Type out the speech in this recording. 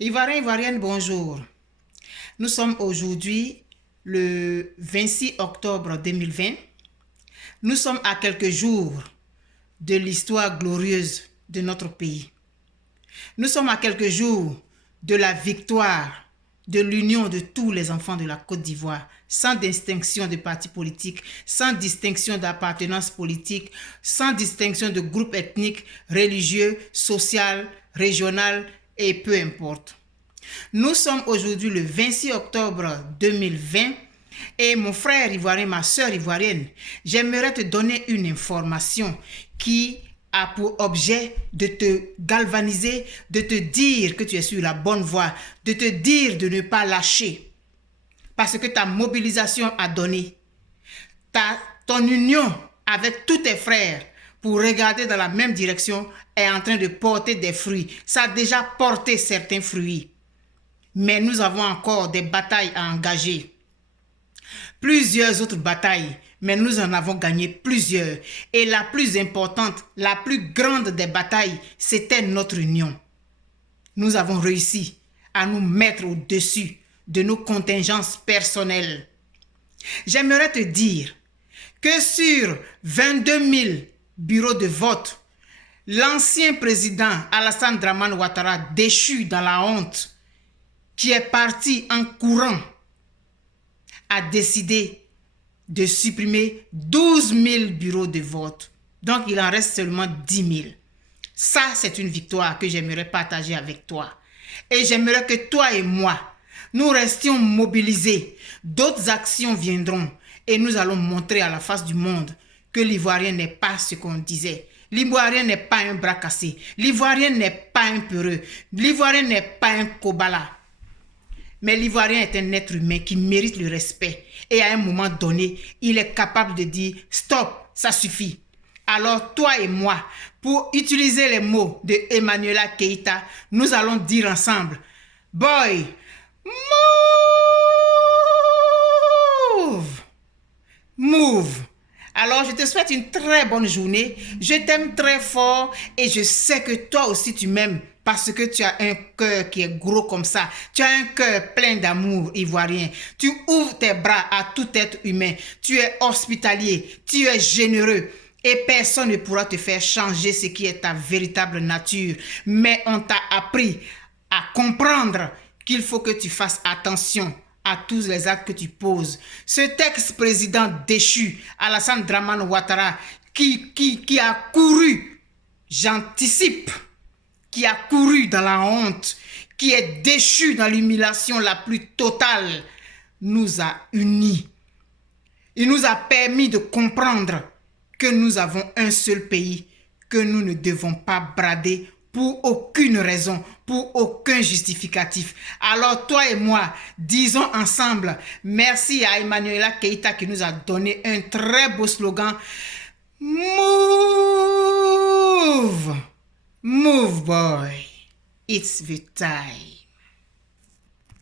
Ivoiriens, Ivoiriennes, bonjour. Nous sommes aujourd'hui le 26 octobre 2020. Nous sommes à quelques jours de l'histoire glorieuse de notre pays. Nous sommes à quelques jours de la victoire de l'union de tous les enfants de la Côte d'Ivoire, sans distinction de parti politique, sans distinction d'appartenance politique, sans distinction de groupe ethnique, religieux, social, régional et peu importe. Nous sommes aujourd'hui le 26 octobre 2020 et mon frère ivoirien, ma soeur ivoirienne, j'aimerais te donner une information qui a pour objet de te galvaniser, de te dire que tu es sur la bonne voie, de te dire de ne pas lâcher. Parce que ta mobilisation a donné. Ton union avec tous tes frères pour regarder dans la même direction est en train de porter des fruits. Ça a déjà porté certains fruits. Mais nous avons encore des batailles à engager. Plusieurs autres batailles, mais nous en avons gagné plusieurs. Et la plus importante, la plus grande des batailles, c'était notre union. Nous avons réussi à nous mettre au-dessus de nos contingences personnelles. J'aimerais te dire que sur 22 000 bureaux de vote, l'ancien président Alassane Dramane Ouattara, déchu dans la honte, qui est parti en courant, a décidé de supprimer 12 000 bureaux de vote. Donc, il en reste seulement 10 000. Ça, c'est une victoire que j'aimerais partager avec toi. Et j'aimerais que toi et moi, nous restions mobilisés. D'autres actions viendront et nous allons montrer à la face du monde que l'Ivoirien n'est pas ce qu'on disait. L'Ivoirien n'est pas un bras cassé. L'Ivoirien n'est pas un peureux. L'Ivoirien n'est pas un kobala. Mais l'Ivoirien est un être humain qui mérite le respect. Et à un moment donné, il est capable de dire « Stop, ça suffit ». Alors toi et moi, pour utiliser les mots de Emmanuela Keïta, nous allons dire ensemble « Boy, move! Move !» Alors, je te souhaite une très bonne journée. Je t'aime très fort et je sais que toi aussi tu m'aimes parce que tu as un cœur qui est gros comme ça. Tu as un cœur plein d'amour ivoirien. Tu ouvres tes bras à tout être humain. Tu es hospitalier. Tu es généreux. Et personne ne pourra te faire changer ce qui est ta véritable nature. Mais on t'a appris à comprendre qu'il faut que tu fasses attention à tous les actes que tu poses. Cet ex-président déchu, Alassane Dramane Ouattara, qui a couru, j'anticipe, qui a couru dans la honte, qui est déchu dans l'humiliation la plus totale, nous a unis. Il nous a permis de comprendre que nous avons un seul pays, que nous ne devons pas brader pour aucune raison, pour aucun justificatif. Alors toi et moi, disons ensemble, merci à Emmanuela Keïta qui nous a donné un très beau slogan. Move! Move boy, it's the time.